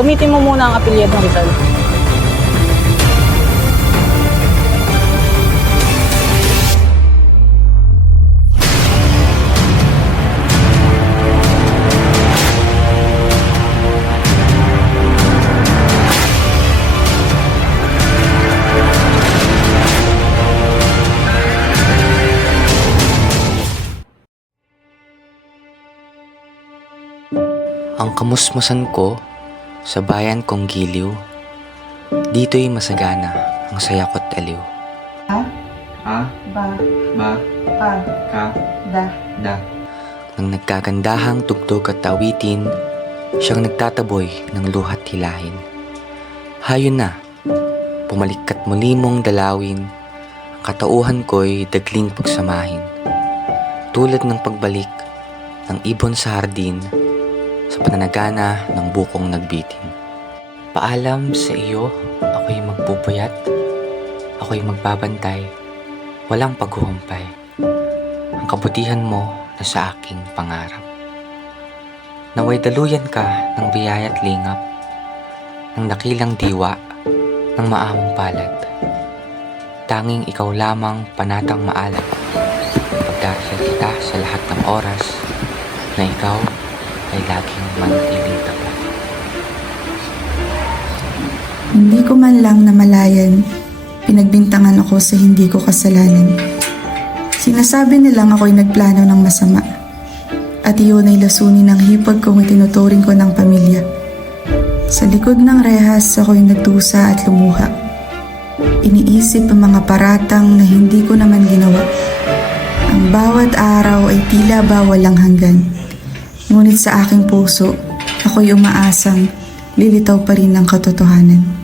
Gamitin mo muna ang apelyedong Rizal. Ang kamusmusan ko sa bayan kong giliw, dito'y masagana ang saya ko't aliw. A, Ba, ba, Ka, ka, Da, da. Nang nagkagandahang tugtog at awitin, siyang nagtataboy ng luhat hilahin. Hayon na, pumalikkat muli mong dalawin, ang katauhan ko'y dagling pagsamahin. Tulad ng pagbalik ng ibon sa hardin, sa pananagana ng bukong nagbitin. Paalam sa iyo, ako'y magpupuyat, ako'y magbabantay, walang paghuhumpay. Ang kabutihan mo na sa aking pangarap. Naway daluyan ka ng biyaya at lingap, ng dakilang diwa, ng maamong palad. Tanging ikaw lamang panatang maalat, pagdasal kita sa lahat ng oras, na ikaw ay laging manatiling tapat. Hindi ko man lang namalayan, pinagbintangan ako sa hindi ko kasalanan. Sinasabi nilang ako'y nagplano ng masama, at iyon ay lasunin ng hipag kong itinuturing ko ng pamilya. Sa likod ng rehas ako'y nagdusa at lumuha. Iniisip ang mga paratang na hindi ko naman ginawa. Ang bawat araw ay tila ba walang hanggan. Ngunit sa aking puso, ako'y umaasang lilitaw pa rin ng katotohanan.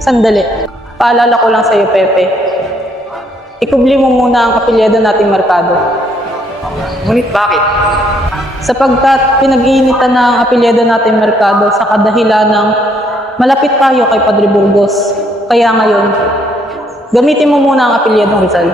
Sandali. Paalala ko lang sa iyo, Pepe. Ikubli mo muna ang apelyido nating merkado. Ngunit bakit? Sapagkat pinag-iinitan na ang apelyido nating merkado sa kadahilan ng malapit tayo kay Padre Burgos. Kaya ngayon, gamitin mo muna ang apelyedong Rizal.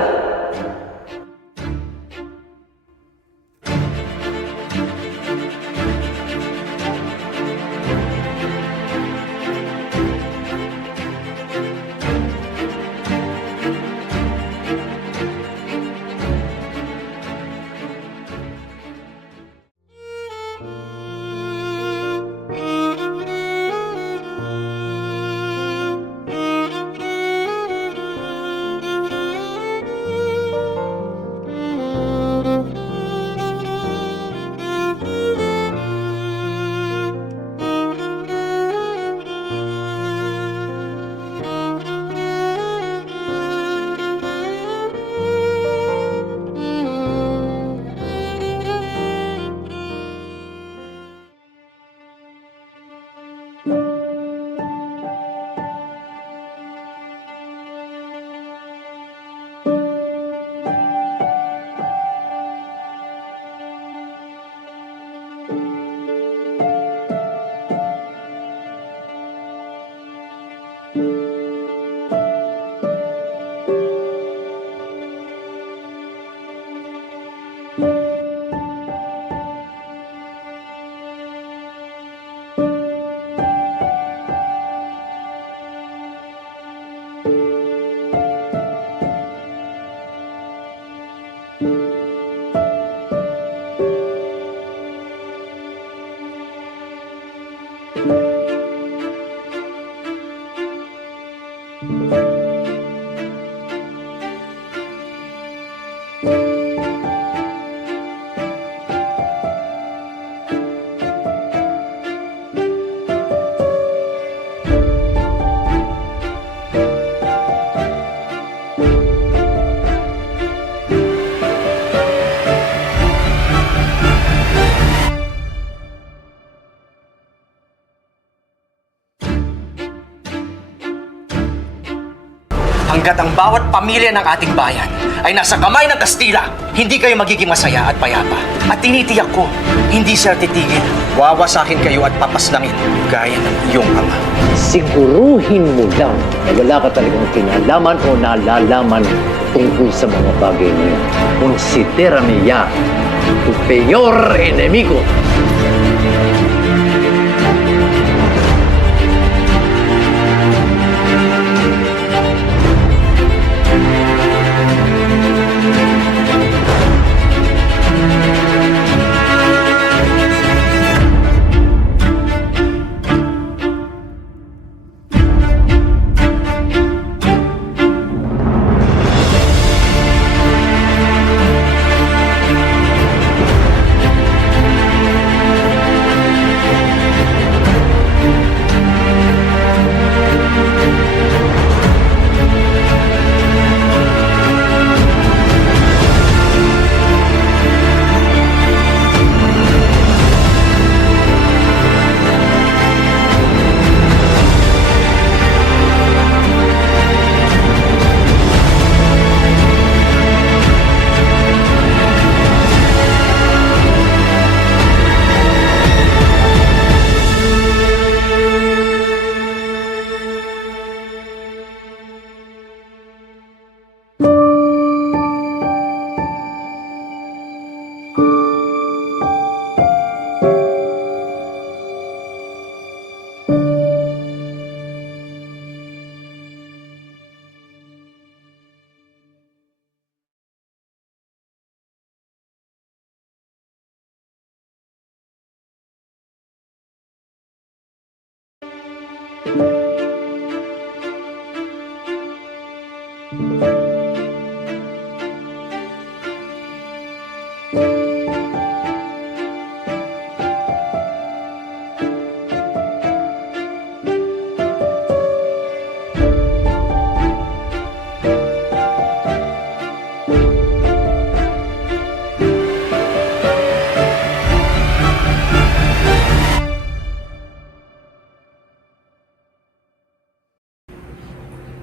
Hanggat ang bawat pamilya ng ating bayan ay nasa kamay ng Kastila, hindi kayo magiging masaya at payapa. At tinitiyak ko, hindi siya titigil. Wawasakin kayo at papaslangin gaya ng iyong ama. Siguruhin mo lang na wala ka talagang kinalaman o nalalaman tungkol sa mga bagay na yun. Considerame ya tu peor enemigo.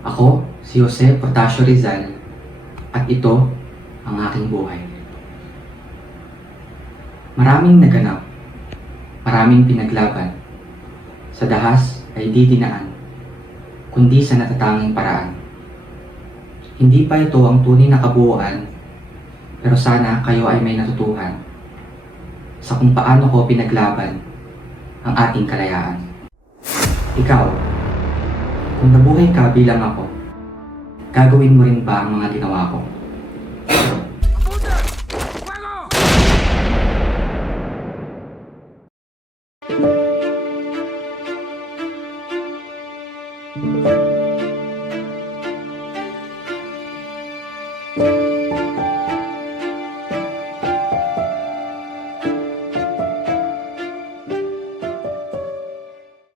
Ako, si Jose Portasio Rizal, at ito ang aking buhay. Maraming naganap, maraming pinaglaban. Sa dahas ay di dinaan, kundi sa natatanging paraan. Hindi pa ito ang tunay na kabuuan, pero sana kayo ay may natutuhan sa kung paano ko pinaglaban ang ating kalayaan. Ikaw, kung nabuhay ka bilang ako, gagawin mo rin ba ang mga ginawa ko? Thank you.